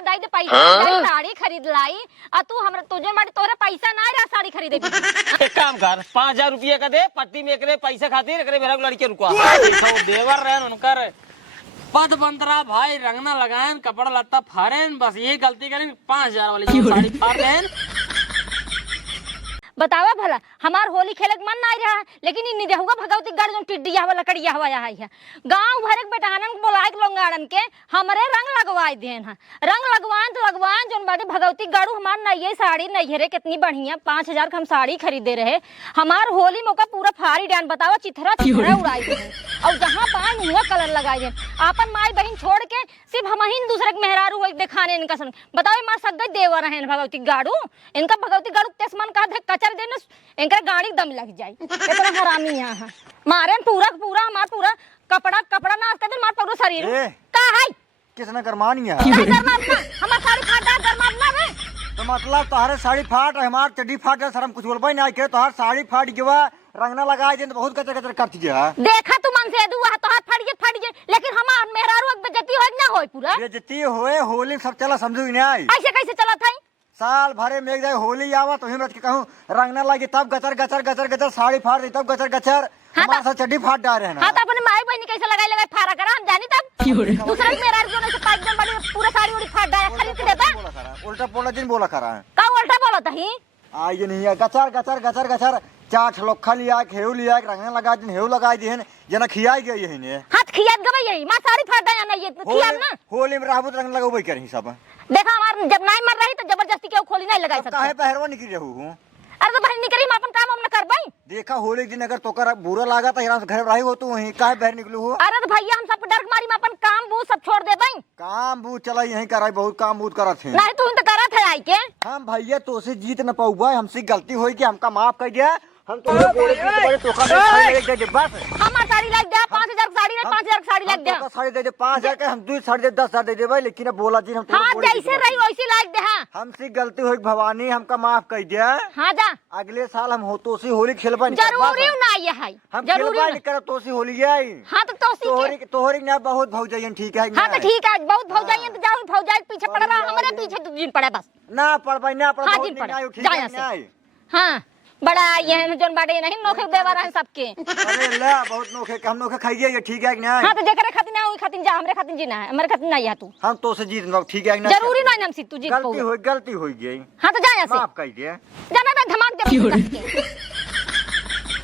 हमका दाई दे पैसा साड़ी खरीद लाई आ तू हमरा तुझे मारे तोरे पैसा ना रहा साड़ी खरीदे एक काम कर 5000 रुपया का दे पट्टी में एकरे पैसा खातिर एकरे मेरा लड़के रुकवा देवर रहन उनकर पद बंदरा भाई रंगना लगाएन कपड़ा लत्ता फाड़ेन बस ये गलती करें 5000 वाली साड़ी फाड़ देन। बतावा भला हमार होली खेले के मन नहीं रहा लेकिन इन निदेहुगा भगवती गाड़ी जो टिड्डिया वाला लकड़िया हवा यहाँ है गांव भर के बेटानन को बोलाए लोंगाड़न के हमरे रंग लगवाए देन है रंग लगवान तो लगवान जोन बाटे भगवती गाड़ू हमार नई साड़ी नहीं रे कितनी बढ़िया 5000 का हम साड़ी खरीदे रहे हमार होली मौका पूरा फाड़ी डान बतावा चिथरा चिथरा उड़ाई दे और जहाँ पाए मुँह कलर लगाए दे आपन माई बहन छोड़ के सिर्फ हम ही दूसरे के मेहरारू हुए दिखाने इनका सन बताओ मार सग देवर है भगवती गाड़ू इनका भगवती गाड़ू तेसमन का कचर देने इनका गाड़ी दम लग जाए इतना हरामी यहाँ है मारे पूरा पूरा हमार पूरा कपड़ा कपड़ा ना आते मार पूरा शरीर का है किसने गरमानी है हमार साड़ी फाट गरमाना रे तो मतलब तोहरे साड़ी फाट हमार चड्डी फाट शर्म कुछ बोलबे ना के तोहर साड़ी फाट गवा रंगना लगाए दे बहुत कचर कचर करती है देखा तू मन से दुआ तोहर फाट गए लेकिन हमार मेहरारू बेइज्जती होय ना होय पूरा बेइज्जती होए होली सब चला समझू नहीं ऐसे कैसे चला था साल भरे में एक जाए होली आवा तो हिम रच के कहूं रंगना लगी तब गचर गचर गचर गचर साड़ी फाड़ दी तब गचर गचर हमारा सा चड्डी फाट डाल रहे ना हां तो अपने माई बहन कैसे लगाई फाड़ा करा हम जानी तब दूसरा मेरा जो से पाइप में बड़ी पूरा साड़ी उड़ी फाट डाल खरीद के देता उल्टा पोला दिन बोला करा का उल्टा बोला तही आई नहीं है गचर गचर गचर गचर चाट लोखा लिया हेउ लिया रंगना लगा दिन हेउ लगा दी है जना खियाई गई है ने हाथ खियात गई यही मां साड़ी फाट डाल ना ये खियात ना होली में रहबो रंग लगाबै करही सब देखा हमार जब नहीं मर रही तो जबरदस्ती के खोली नहीं लगाई सकता काहे पहरवा निकली रहू हूं अरे तो बहन निकली हम अपन काम हम न करबई देखा होली दिन अगर तोकर बुरा लागा त यहाँ घर रही हो तू वहीं काहे बाहर निकलू हो अरे तो भैया हम सब डर मारी में अपन काम बू सब छोड़ देबई काम बू चला यहीं कराई बहुत काम बूत करत है नहीं तू तो करत है आई के हम भैया तो से जीत न पाऊबा हमसे गलती होई कि हमका माफ कर दिया हम तो बोले कि बड़े टोका दे दे बस हमार साड़ी लग दे 5000 साड़ी नहीं 5000 साड़ी लग दे साड़ी दे दे 5000 के हम 2 साड़ी दे 10000 दे देबे लेकिन अब बोला जी हम तो हां जैसे रही वैसे लग दे हां हमसे गलती होई भवानी हमका माफ कर दिया हां जा अगले साल हम हो तो सी होली खेलबा जरूरी ना ये है हम खेलबा नहीं कर तो सी होली आई हां तो तोसी तोहरी ना बहुत भौजाइन ठीक है हां तो ठीक है बहुत भौजाइन तो जाओ भौजाइन पीछे पड़ रहा हमारे पीछे तू दिन पड़े बस ना पड़बई ना पड़ हां दिन पड़े जा से हां बड़ा ये जोन बाटे नहीं नोखे देवा रहे सबके अरे ले बहुत नोखे हम नोखे खाइए ये ठीक है कि नहीं हां तो जेकरे खातिर ना ओई खातिर जा हमरे खातिर जीना है हमरे खातिर नहीं है तू हम तो से जीत ठीक है कि नहीं जरूरी नहीं हम तू जीत पाऊ गलती हो गई हां तो जा यहां से माफ कर दे जाना मैं धमाक दे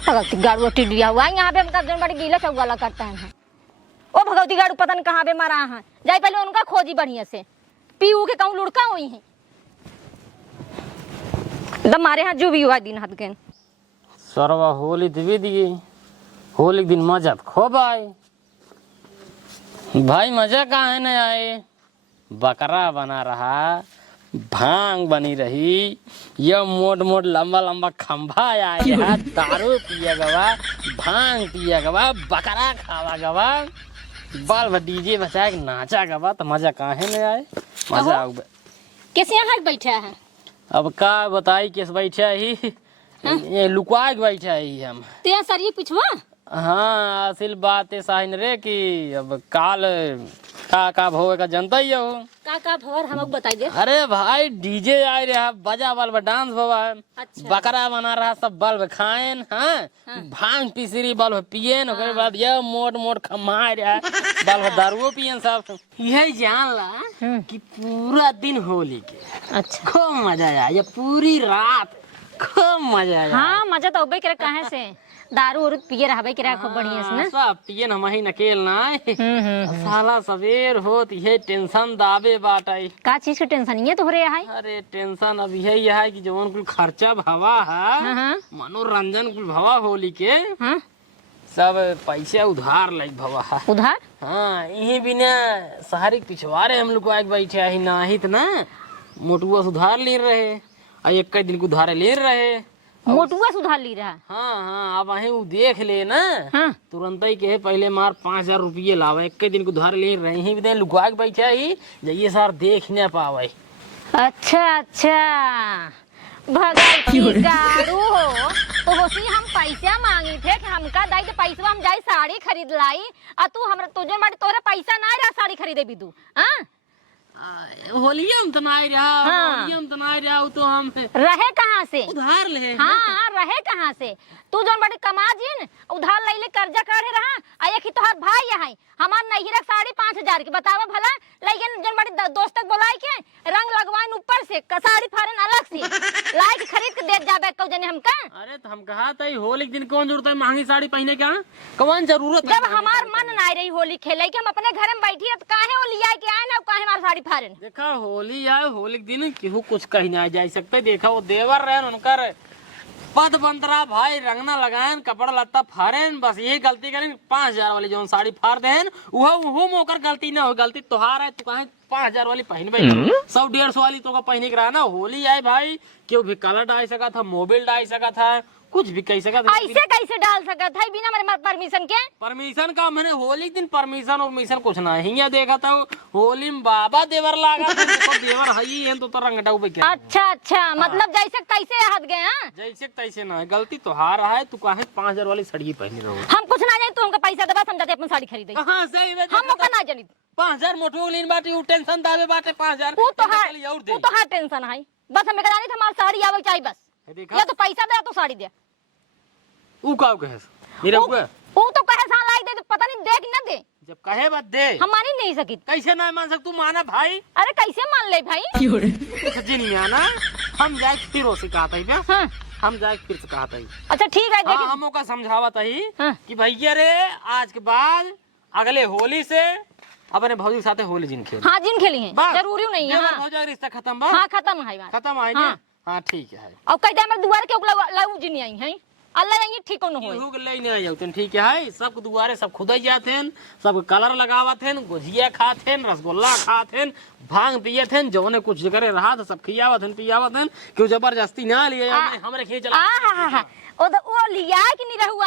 भगवती गाड़ू टिड्डिया हुआ यहाँ पे मतलब जोन बाटे गीला चौगाला करता है ओ भगवती गाड़ू पता नहीं कहां पे मरा है जाई पहले उनका खोजी बढ़िया से पीऊ के कहूं लुड़का होई है दम मारे हाथ जो भी हुआ दिन हाथ के सरवा होली दिवी दिए होली दिन मजा खूब आए भाई मजा कहाँ है न आए बकरा बना रहा भांग बनी रही यह मोट मोट लंबा लंबा खंभा आए दारू पिया गवा भांग पिया गवा बकरा खावा गवा बाल डीजे बचा के नाचा गवा तो मजा कहाँ है न आए मजा आओ कैसे यहाँ बैठा है अब का बताई किस बैठा ही ये लुका के बैठा ही हम तेरा सरिये पिछवा हाँ असल बात है साइन रे कि अब काल का भोग का जनता ही हो का भवर हमको बताई दे अरे भाई डीजे आए रहा बजा बल्ब डांस भवा अच्छा। बकरा बना रहा सब बल्ब खाएन हाँ भांग पिसरी बल्ब पियन ओकरे बाद ये मोट मोट खमा रहा बल्ब दारुओ पियन सब यही जान ला कि पूरा दिन होली के अच्छा खूब मजा आया ये पूरी रात खूब मजा आया हाँ मजा तो अबे करे कहाँ से दारू उरू पिए रहबे करे खूब बढ़िया से ना सब पियन हम ही नकेल ना साला सवेर होत ये टेंशन दाबे बाटाई का चीज के टेंशन ये तो हो रहा है अरे टेंशन अब यही है कि जवन कुल खर्चा भवा है मनोरंजन कुल भवा होली के हाँ सब पैसे उधार लग भवा है उधार हाँ यही बिना शहरी पिछवाड़े हम लोग को आगे बैठे ही ना ही ना मोटुआ सुधार ले रहे और एक दिन को उधारे ले रहे मोटुआ सुधार ली रहा हाँ हाँ अब वही देख ले ना हाँ तुरंत ही के पहले मार 5000 रुपये लावे एक दिन को उधार ले रहे हैं भी लुका के बैठा ही जाइए सर देख न पावे अच्छा अच्छा भगवती गारू हो तो होसी हम पैसा मांगी थे कि हमका दाई के पैसा हम जाई साड़ी खरीद लाई आ तू हमरा तुझे मारे तोरे पैसा ना रहा साड़ी खरीदे भी तू हां होलिया में तो नहीं रहा, हाँ। होलिया में तो नहीं रहा, वो तो हम रहे कहाँ से? उधार ले। हाँ रहे कहाँ से? तू जोन बड़ी कमा जिन उधार लैले कर्जा काढ़े रहा आ एक ही तोहार भाई है हमार नहीं रख 5,500 के बतावा भला, लेकिन जोन बड़ी दोस्त बोलाई के रंग लगवाइन ऊपर से कसाड़ी फारन अलग से लाई के खरीद के दे जाबे कौ जने हमका। अरे तो हम कहा था होली के दिन कौन जरूरत है महंगी साड़ी पहने का, कौन जरूरत है? जब हमार मन ना रही होली खेले के हम अपने घर में बैठी है तो काहे होली आए के आए ना काहे हमार साड़ी फारन। देखा होली है, होली के दिन केहू कुछ कहीं ना जा सकते। देखा वो देवर रहे उनकर पद बंतरा भाई रंगना लगाएन कपड़ा लत्ता फारेन, बस यही गलती करें 5,000 वाली जो साड़ी फाड़ देन वो मोकर गलती ना हो, गलती तोहार है। तू कहे 5,000 वाली पहन भाई 100-150 वाली तो का पहने के रहा ना। होली आए भाई क्यों भी कलर डाल सका था, मोबिल डाल सका था, कुछ भी कह सका था। ऐसे कैसे डाल सकत है बिना मेरे परमिशन के? परमिशन का मैंने होली दिन परमिशन और मिशन कुछ ना हिया देखा था। होली में बाबा देवर लागा था, तो देवर हई है तो रंग डाउ पे क्या। अच्छा मतलब जैसे तैसे हट गए। हां जैसे तैसे ना है, गलती तो हार है। तू काहे 5,000 वाली साड़ी पहनी रहो? हम कुछ ना जाने, तू हमका पैसा देबा समझाते अपन साड़ी खरीदे। हां सही है, हम ओका ना जानी। 5,000 मोटो लीन बाटे उ टेंशन दावे बाटे 5,000 तू तो हार टेंशन है बस हमें करानी हमार साड़ी आवे चाहिए बस, या तो पैसा दे या तो साड़ी दे। ऊ का कहे मेरे को ऊ तो कहे सा लाई दे तो पता नहीं दे कि ना दे। जब कहे बात दे हम मान ही नहीं सकी। कैसे ना मान सक? तू माना भाई। अरे कैसे मान ले भाई? सच्ची नहीं आना। हम जाए फिर उसे कहा था क्या? हाँ। हम जाए फिर से कहा था। अच्छा ठीक है देखिए। हम ओका समझावा था हाँ। कि भैया रे आज के बाद अगले होली से अपने भौजी के साथ होली जिन खेल। हाँ जिन खेली हैं जरूरी नहीं है। हाँ भौजा रिश्ता खत्म बा। हाँ खत्म है बात। खत्म है ना। हाँ ठीक है। अब कह दे हमर दुआर के लाऊ जिन आई हैं अल्लाह नहीं ठीक न होए। केहू के ले नहीं जाते ठीक है। सब दुआरे सब खुदाई जाते हैं, सब कलर लगावत हैं, गुजिया खाते हैं, रसगुल्ला खाते हैं, भांग पियत हैं, जौने कुछ करे रहा तो सब खियावत हैं पियावत हैं। क्यों जबरदस्ती ना लिए हमरे खेल चला ओ तो ओ लिया कि नहीं रहुआ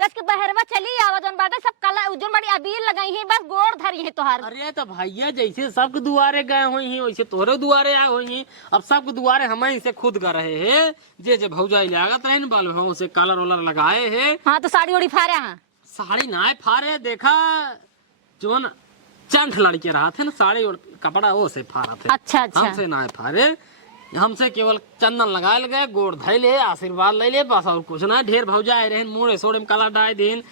रस के बहरवा चली आवत जन बाटे सब कला उजन बड़ी अबीर लगाई है बस गोड़ धरी है तोहार। अरे तो भैया जैसे सबके दुआरे गए हुई हैं वैसे तोरे दुआरे आए हुई हैं। अब सबके दुआरे हम से खुद कर रहे हैं जे भौजाई लागत रहे बाल से कलर वलर लगाए है। हाँ तो साड़ी ओड़ी फारे। हाँ साड़ी ना फारे देखा जो चंठ लड़के रहा थे ना साड़ी और कपड़ा वो से फारा थे। अच्छा हमसे ना फारे, हमसे केवल चंदन लगाए गए गोड़ धैले आशीर्वाद ले ले बस और कुछ ना। ढेर भौजाए रहे मुँह सोड़े में कला डाय दिन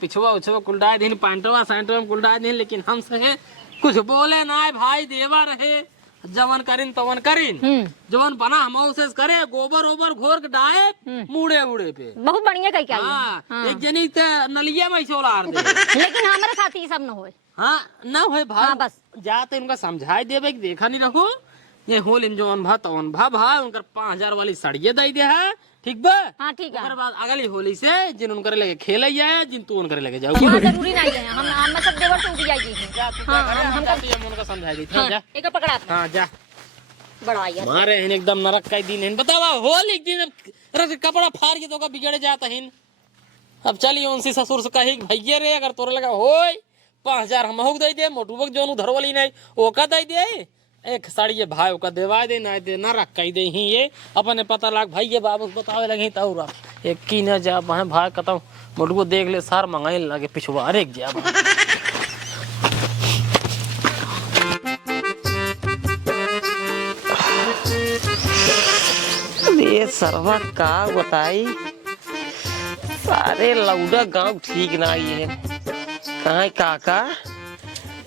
पिछवा उछवा कुल डाय दिन पैंटवा सैंटवा में कुल डाय दिन, लेकिन हमसे कुछ बोले ना भाई देवा रहे जवन करिन तवन करिन जवन बना हम उसे करे गोबर ओबर घोर के डाए मुड़े उड़े पे बहुत बढ़िया कह के हाँ। एक जनी नलिया में सोलार दे लेकिन हमारे साथ ये सब न होए। हाँ ना होए भाई। हाँ, बस जाते उनका समझाई देवे कि देखा नहीं रहो ये होल इन जवन भा तवन भा भा उनकर 5,000 वाली साड़िये दे दे है ठीक बा। हाँ ठीक है। ओकर बाद अगली होली से जिन उनकर लेके खेले जाए जिन तू उनकर लेके जाओ। हाँ जरूरी नहीं है हम सब देवर से उठ जाएगी। जा तू हम उनका समझाई दी जा एक पकड़ा हां जा बड़ा यार मारे हैं एकदम नरक का दिन है। बतावा होली के दिन रस कपड़ा फाड़ के तो का बिगड़ जाता है। अब चलिए उनसे ससुर से कही भैया रे अगर तोरे लगा होय 5,000 हम हो दे दे मोटूबक जोन उधर वाली नहीं ओका दे दे एक साड़ी ये भाई ओका देवा दे ना दे ना रख कही दे ही ये अपने पता लाग भाई ये बाबू बतावे लगे तौरा एक की न जा भाई कतम मोटू को देख ले सार मंगाई लगे पिछवा अरे जा ये सरवा का बताई सारे लौडा गांव ठीक ना ये कहाँ काका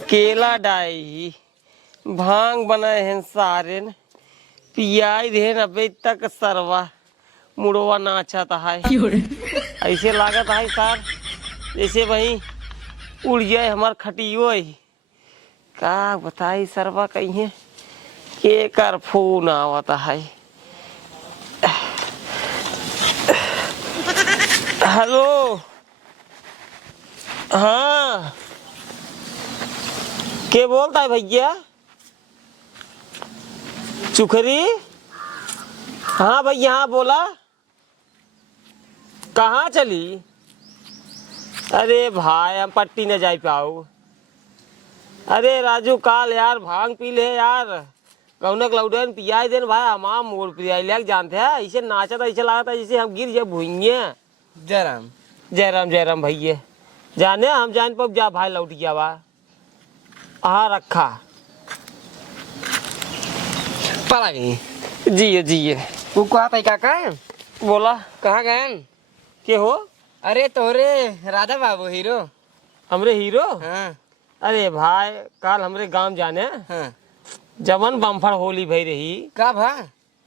केला डाई भांग बनाए हैं सारे पियाई दे अबे तक सरवा मुड़वा नाचा है। ऐसे लागत है सर जैसे वही उड़ जाए हमार खटियो का बताई सरवा कहीं के कर फोन आवता है। हेलो हाँ के बोलता है भैया चुखरी? हाँ भैया हाँ बोला कहाँ चली? अरे भाई हम पट्टी न जा पाओ। अरे राजू काल यार भांग पी ले यार कौनक लौडन पियाई देन भाई हमाम मोर पियाई लग जानते हैं ऐसे नाचा था ऐसे लगा था जैसे हम गिर जाए भूइए। जयराम जयराम जयराम भैया जाने हम जान पर जा भाई लौट गया बा हाँ रखा पड़ा गई जिए जिए। तू कहा था काका? बोला कहाँ गए? के हो? अरे तोरे राधा बाबू हीरो। हमरे हीरो? हाँ अरे भाई कल हमरे गांव जाने हाँ। जवन बम्फर होली भई रही। का भा?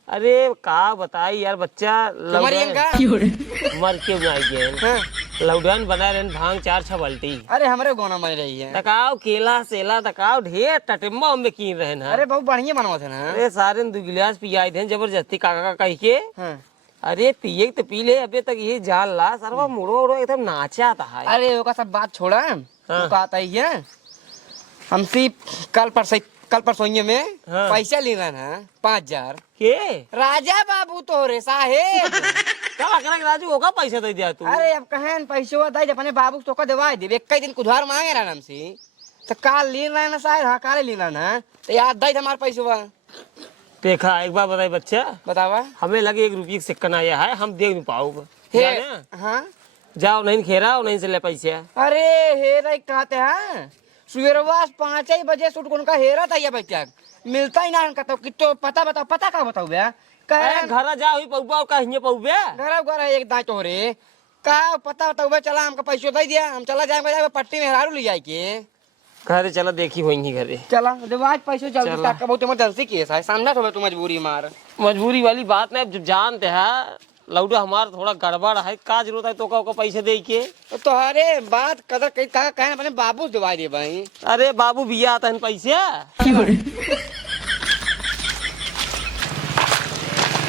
अरे का बताई यार बच्चा तुम्हारी का? मर के आई गए। हाँ। लौडन बनाए रहन भांग 4-6 बाल्टी। अरे हमारे गोना बन रही है। तकाव केला सेला तकाव ढेर टटिम्बा में कीन रहन है। अरे बहुत बढ़िया बनवा थे ना। अरे सारे दो गिलास पियाई थे जबरदस्ती काका का कह के। हाँ। अरे पिए तो पी ले अबे तक ये जाल ला सरवा मुड़ो उड़ो एकदम नाचा था। अरे वो का सब बात छोड़ा। हाँ। तू कहता ही है हमसे कल परसों में हाँ। पैसा ले रहा ना 5,000। के राजा बाबू तोरे साहेब। का करक राजू होगा पैसा दे दिया तू। अरे अब कहें पैसा दे अपने बाबू तो दवा दे एक दिन कुधार मांगे रहा हमसे तो काल ले रहा ना शायद। हाँ काले ले रहा ना तो याद दे हमारे पैसा। देखा एक बार बताई बच्चा बतावा। हमें लगे 1 रुपये का सिक्का आया है हम देख नहीं पाओगे। हे हाँ। जाओ नहीं खेरा नहीं से ले पैसे। अरे हेरा कहते हैं सुबह 5 बजे सूट उनका हेरा था ये बच्चा मिलता ही ना उनका तो कितो पता बताओ पता का बताओ भैया। अरे घर जा हुई पौबा का हिये पौबे घर एक दांत हो रे का पता बताओ भैया। चला हमका पैसा दे दिया हम चला जाएंगे पट्टी में हरारू ले जाए के। घरे चला देखी होंगी घरे। चला आज पैसा जल्दी का बहुत इमरजेंसी केस है सामने तो तू मजबूरी मार। मजबूरी वाली बात नहीं जब जानते है लौडा हमारा थोड़ा गड़बड़ है का जरूरत है तो का पैसे दे के। तो अरे बात कदर कहे अपने बाबू से दवा दे भाई। अरे बाबू बिया आता है पैसे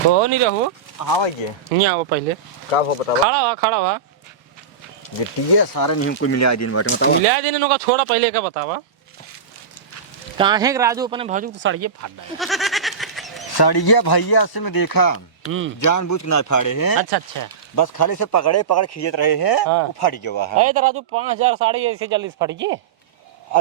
हो नहीं रहो। हाँ भैया नहीं आओ पहले का हो बताओ। खड़ा हुआ गिट्टिया सारे नहीं कोई मिला दिन बाटे बताओ। मिला देने का छोड़ा पहले का बतावा। काहे राजू अपने भाजू तो सड़िए फाड़ डाले। सड़िया भैया से मैं देखा जानबूझ के ना फाड़े हैं। अच्छा अच्छा बस खाली से पकड़ खींचत रहे हैं। हाँ। वो फट गया है। अरे तो राजू 5,000 साड़ी ऐसे जल्दी से फट गई।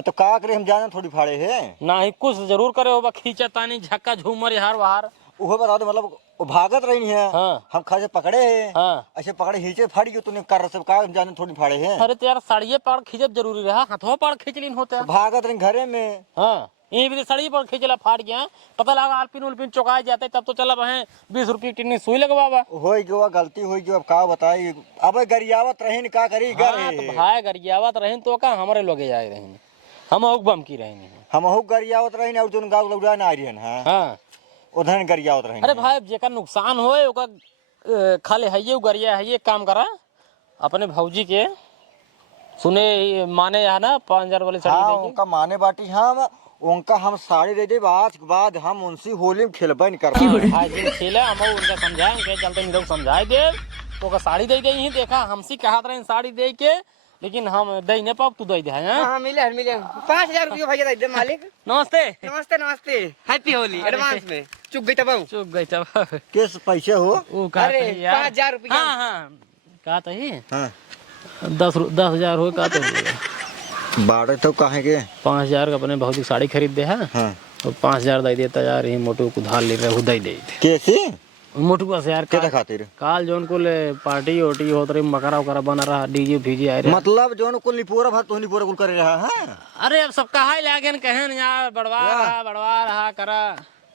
तो का करे हम जाने थोड़ी फाड़े हैं। ना ही कुछ जरूर करे होगा खींचा तानी झक्का झूमर यार बाहर। वो बता दो मतलब वो भागत रही है। हाँ। हम खाली से पकड़े हैं। हाँ। ऐसे पकड़े खींचे फट गयो तूने कर सब का हम जाने थोड़ी फाड़े हैं। अरे तो यार साड़िए पाड़ खींचब जरूरी रहा हाथों पाड़ खींच लीन होता। भागत रही घरे में। हाँ ये भी साड़ी पर खींचला फाड़ गया पता लगा आलपिन उलपिन चौकाए जाते तब तो चला वह 20 रुपये टिन्नी सुई लगवावा। हो गया गलती हो गई अब का बताई। अब गरियावत रही का करी हाँ, तो भाई गरियावत रहीन तो का हमारे लोगे जाए रहीन हम बम की रहीन हम गरियावत रही और जो गाँव लौड़ा ना आ रही है। हाँ उधर गरियावत रही। अरे भाई जेकर नुकसान होए ओका खाले हइये गरिया हइये काम करा अपने भौजी के सुने माने है ना 5,000 वाली साड़ी हाँ देगी। उनका माने बाटी हम उनका हम साड़ी दे दे आज के बाद हम उनसे होली में खेलबा नहीं कर। आज दिन खेला हम उनका समझाएंगे चलते नहीं लोग समझाए दे तो का साड़ी दे दे ही देखा हमसे कहा रहे साड़ी दे के लेकिन हम दे नहीं पाओ तू दे दे। हाँ मिले 5,000 रुपये भैया दे दे मालिक। नमस्ते नमस्ते नमस्ते हैप्पी होली एडवांस में। चुप गई तब चुप गई तब किस पैसे हो। वो अरे कहते यार 5,000 रुपये। हाँ हाँ कहते ही हाँ 10,000 हो का तो बारह तो कहे के 5,000 का अपने बहुत साड़ी खरीद दे है। हाँ तो 5,000 दे देता यार ये मोटू को उधार ले रहे दे दे कैसे मोटू बस यार क्या खातिर काल जोन को ले पार्टी ओटी होत रही मकरा वकरा बना रहा डीजे फीजे आए रहे मतलब जो कुल निपोरा भर तो निपोरा कुल कर रहा है। अरे अब सब कहा लागे कहन यार बढ़वा रहा करा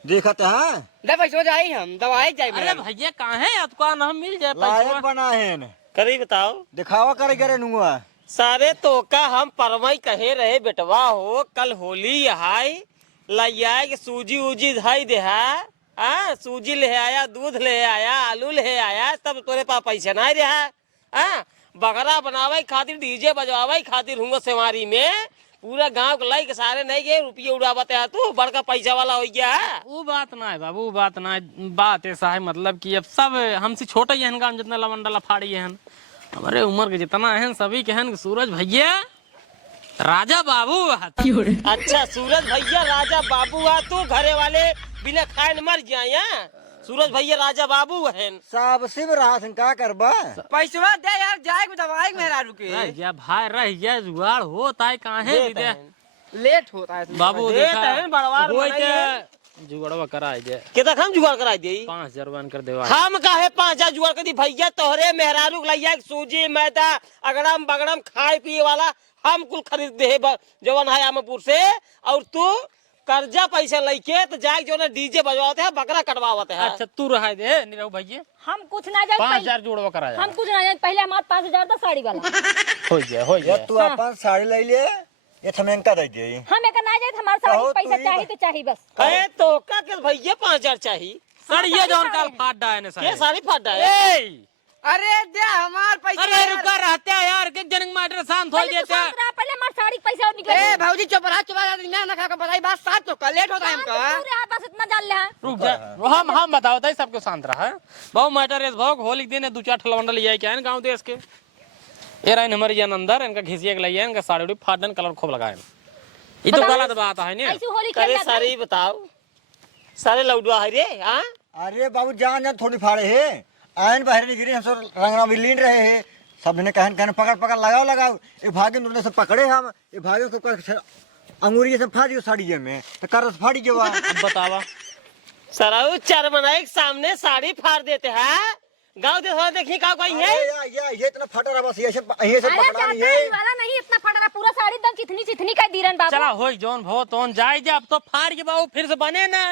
देखते हैं दे पैसा जाई हम दवाई जाई। अरे भैया कहे आपका नाम मिल जाए लायक पैसा बना है करी बताओ दिखावा करे करे नुआ सारे तो का हम परमई कहे रहे बेटवा हो कल होली हाय लैया के सूजी उजी धाई दे है। सूजी ले आया दूध ले आया आलू ले आया तब तोरे पास पैसा नहीं रहा। बकरा बनावे खातिर डीजे बजवावे खातिर हुआ सेवारी में पूरा गांव के लाई के सारे नहीं गए रुपये उड़ावते है तू बड़का पैसा वाला हो गया है। वो बात ना है बाबू बात ना है बात ऐसा है मतलब कि अब सब हमसे छोटा ही है काम जितना लवंडा फाड़ी है हमारे उम्र के जितना है सभी के हैं सूरज भैया राजा बाबू। अच्छा सूरज भैया राजा बाबू आ तू घरे वाले बिना खाए न मर जाए। सूरज भैया राजा बाबू है साहब शिव रात का करबा पैसा दे यार जाए दवाई मेरा रुके या भाई रह गया जुगाड़ होता है कहाँ है लेट होता है बाबू देता है, बड़वार जुगाड़वा कराए जे कितना हम जुगाड़ करा दी 5,000 बन कर देवा हम काहे 5,000 जुगाड़ कर दी भैया तोहरे मेहरारू लैया सूजी मैदा अगड़म बगड़म खाए पिए वाला हम कुल खरीद दे जवन है आमपुर से और तू कर्जा पैसा लेके तो जाके जो ना डीजे बजवाते हैं बकरा कटवाते हैं। अच्छा तू रहा दे नीरव भैया, हम कुछ ना जाए 5000 जोड़वा करा हम कुछ ना जाए पहले हमारे 5000 था साड़ी वाला हो ये जाए। तू अपन साड़ी ले ले, ये थमेंका दे दे। हम एक ना जाए हमारे साड़ी कहो पैसा तू ही चाहिए तो चाहिए बस। अरे तो का के भैया 5000 चाहिए। सर ये जौन काल फाट डाए ने ये सर। साड़ी फटा है। ए अरे दे हमार पैसा अरे यार। रुका रहते हैं यार कि जनक माटर शांत हो पहले तू जाते हैं। शांत रहा, पहले हमारे साड़ी का पैसा और निकले। ए भौजी चुप रहा मैं ना खा के बताई बात साथ तो लेट होता है हमका। पूरे हाथ बस इतना जान ले हैं। रुक जा, हम बताओ ताई सबको शांत रहा। बहु मैटर इस भोग होली दिन 2-4 ठलवंडा ले जाए क्या है गांव देश के। ये रहे हमारे जन अंदर इनका घिसिया के लिए इनका साड़ी उड़ी फाटन कलर खूब लगाए। ये तो गलत बात है ने। ऐसी होली खेल अरे जाते सारे हैं। ही बताओ, सारे लौडुआ है रे। हाँ अरे बाबू जान जान थोड़ी फाड़े है, आयन बाहर नहीं गिरी, हम सब रंगना भी लीन रहे हैं। सब ने कहन कहन पकड़ पकड़ लगाओ लगाओ, ये भागे तुमने सब पकड़े हम, ये भागे को अंगूरी से फाड़ी साड़ी में तो कर फाड़ी के हुआ। अब बतावा सराउ चार मनाई के सामने साड़ी फाड़ देते हैं। गांव देश वाला देखिए का कोई है। ये इतना फटा रहा बस, ये सब अरे पकड़ा नहीं चाचा है। ये वाला नहीं इतना फटा रहा, पूरा साड़ी एकदम चिथनी चिथनी का दीरन बाबू। चला होई जोन भो तोन जाए जा, अब तो फाड़ के बाबू फिर से बने ना।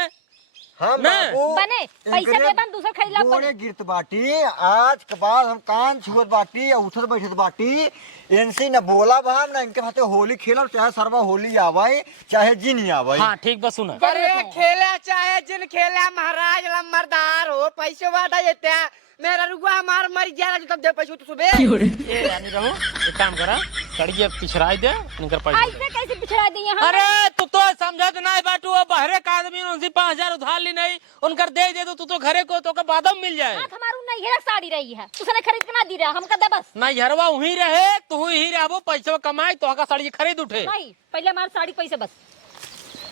हम ना, बाबू बने पैसे दे हम दूसरा खरीद ला गोड़े गिरत बाटी, आज के बाद हम कान छुअत बाटी या उठत बैठत बाटी। इनसे न बोला भाम ना इनके हाथे होली खेलब, चाहे सरवा होली आवे चाहे जिन आवे। हाँ ठीक बस सुना। अरे खेला चाहे जिन खेला महाराज लम्बरदार हो पैसे वादा देते हैं। मेरा रुआ हमार मर जा तब दे पैसे तो सुबह। ए रानी रहो, एक काम करा सड़िए पिछड़ाई दे इनकर पैसे दे। ऐसे कैसे पिछड़ा दिए हम? अरे तू तो समझत नहीं बाटू, अब बहरे का आदमी उनसे 5000 उधार ली नहीं, उनकर दे दे तो तू तो घरे को तो का बादम मिल जाए। हाथ हमारू नहीं है साड़ी रही है, उसने खरीद के ना दी रहा हमका दे बस। ना यरवा वहीं रहे तू ही रहबो, पैसा कमाई तो का साड़ी खरीद उठे। नहीं पहले हमारी साड़ी पैसे बस,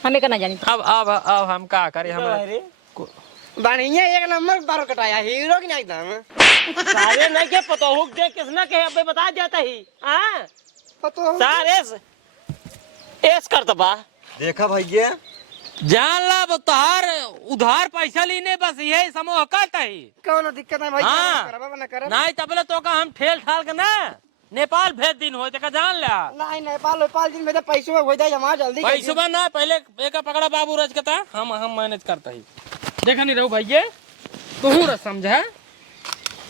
हमें करना जानी। अब हम का करे, हम बढ़िया एक नंबर बाल कटाया हीरो की नहीं एकदम। सारे नहीं के पतोहू देख किसना के अबे बता जाता ही। हाँ तो सारे एस करता बा। देखा भैया जान ला तोहार उधार पैसा लेने बस यही समूह कहता ही। कौन दिक्कत है भाई? हाँ। करबा ना करब। नहीं तबले तो का हम ठेल ठाल के ना नेपाल भेज दिन हो का जान ला। नहीं नेपाल दिन में पैसे हो जाए जमा जल्दी। पैसा ना पहले एक पकड़ा बाबू रज के ता हम मैनेज करता ही। देखा नहीं रहो भैया तू समझा,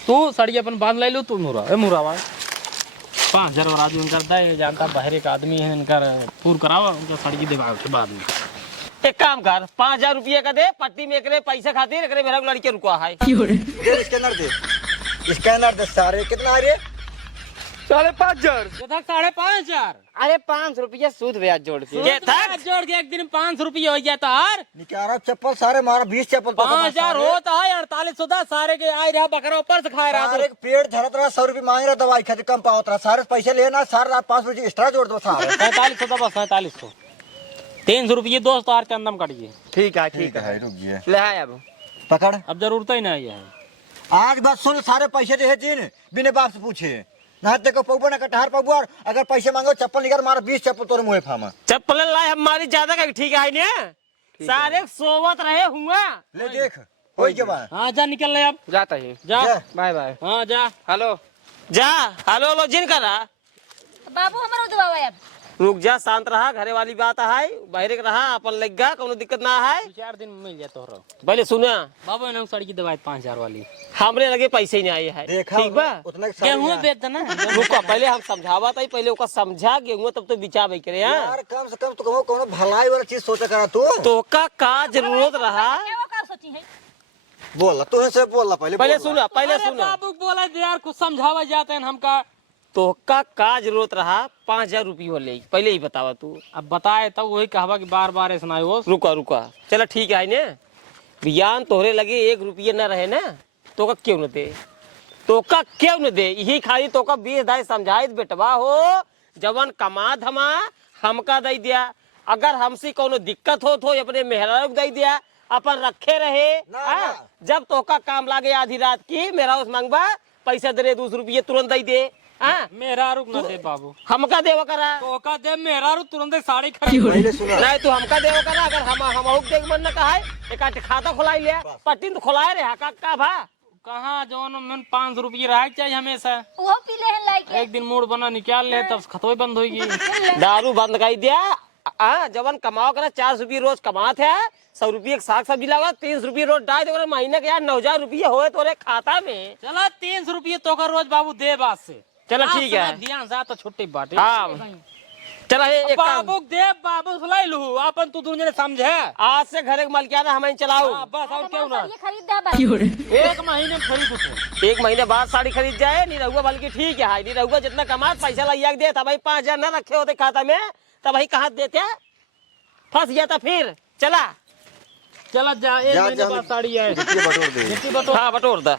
तू साड़ी अपन बांध ले लो, तू मुरावा 5000 और आदमी उनकर दे जानता बहरे का आदमी है, इनकर पूर करावा उनका साड़ी देवा के बाद में। एक काम कर 5000 रुपये का दे पट्टी में एकरे पैसा खातिर एकरे मेरा लड़के रुका है। दे स्कैनर दे, स्कैनर दे। सारे कितना आ रहे? 5,500। ये था 5,500। अरे 500 रुपया सूद ब्याज जोड़ के। ये था जोड़ के एक दिन 500 रुपये हो जाता है। निकारा चप्पल सारे मारा 20 चप्पल तो 5000 होता है 4800 सारे के आए रहा बकरा ऊपर से खाए रहा। सारे पेड़ झरत रहा, 100 रुपये मांग रहा, दवाई खाते कम पावत रहा, सारे पैसे लेना, सारे 5 रुपये एक्स्ट्रा जोड़ दो सारे। 4700 बस 4700 300 रुपये दोस्त और चंदम कटिए। ठीक है रुकिए ले आए अब। पकड़। अब जरूरत ही नहीं है। आज बात सुन, सारे पैसे दे जिन बिना बाप से पूछे ना देखो पौबो ना कटहर पौबो, और अगर पैसे मांगो चप्पल निकाल मारा 20 चप्पल तोरे मुंह फामा। चप्पल लाए हमारी ज्यादा का ठीक है ने सारे सोवत रहे हुआ। ले देख होई के बाद हाँ जा निकल ले अब जाता ही। जा। जा। Bye bye. हाँ जा। हेलो जा हेलो लो जिन करा बाबू हमारा दबावा अब। रुक जा, शांत रहा, घरे वाली बात है, बाहर के रहा अपन लग गया, कोनो दिक्कत ना है। 4 दिन में मिल जाए तोहरा। पहले सुना बाबू ने साड़ी की दवाई 5000 वाली हमरे लगे पैसे ही नहीं आए है। देखा ठीक बा उतना के सारे गेहूं बेच देना। रुको पहले हम समझावा था, पहले ओका समझा गेहूं तब तो बिचा भाई करे। यार कम से कम तो कोनो भलाई वाला चीज सोचा करा तू। तो का जरूरत रहा। क्या वो कर सोची है? बोल तू से बोल पहले पहले बोल। सुना पहले अरे सुना बाबू बोला यार कुछ समझावा जाते हैं हमका। तो का जरूरत रहा 5000 रुपये ले पहले ही बतावा तू। अब बताए तब वही कहवा कि बार बार ऐसा हो। रुका चला ठीक है ने बियान तोहरे लगे 1 रुपये न रहे ना तो का क्यों न दे, तो का क्यों न दे, यही खाली तो का 20 दाई समझाई बेटवा हो जवन कमा धमा हमका दे दिया। अगर हमसे कोनो दिक्कत हो तो अपने मेहरा दे दिया, अपन रखे रहे। ना। जब तो का काम लागे आधी रात की मेरा उस मांगबा पैसा दे 200 रुपये तुरंत दे दे। मेरा रुक ना दे बाबू, हमका देवा करा तो का दे मेरा रुक तुरंत साड़ी खरीद। पहले सुना नहीं तो हमका देवा करा। अगर हम देख मन न कहा है एक खाता खोलाई ले पट्टी तो खोलाए रे का भा कहाँ जोन मन 500 रुपये रह चाहिए हमेशा। वो पी ले हैं लाइक एक दिन मूड बना निकाल ले तब खतोई बंद होगी। दारू बंद कर दिया जवन कमाओ करा 400 रुपये रोज कमात है, 100 रुपये साग सब्जी लगा, 300 रुपये रोज डाल दे, महीने के यार 9000 रुपये होए तोरे खाता में। चला 300 रुपये तो का रोज बाबू दे बात से। चलो ठीक है, ध्यान से तो छुट्टी बाटे। हाँ चला एक बाबू दे, बाबू सुलाई लू अपन तू दोनों ने समझे। आज से घर के मलकियाना हमें चलाओ। बस और क्यों ना, ये खरीद दे बस। एक महीने में खरीद उठो। 1 महीने बाद साड़ी खरीद जाए, नहीं रहुआ बल्कि ठीक है, नहीं रहुआ जितना कमा पैसा लग दे था भाई, 5000 न रखे होते खाता में तब भाई कहाँ देते, फंस जाता फिर। चला चला जा, एक महीने बाद साड़ी आए। बटोर दे। बटोर। हाँ बटोर दा।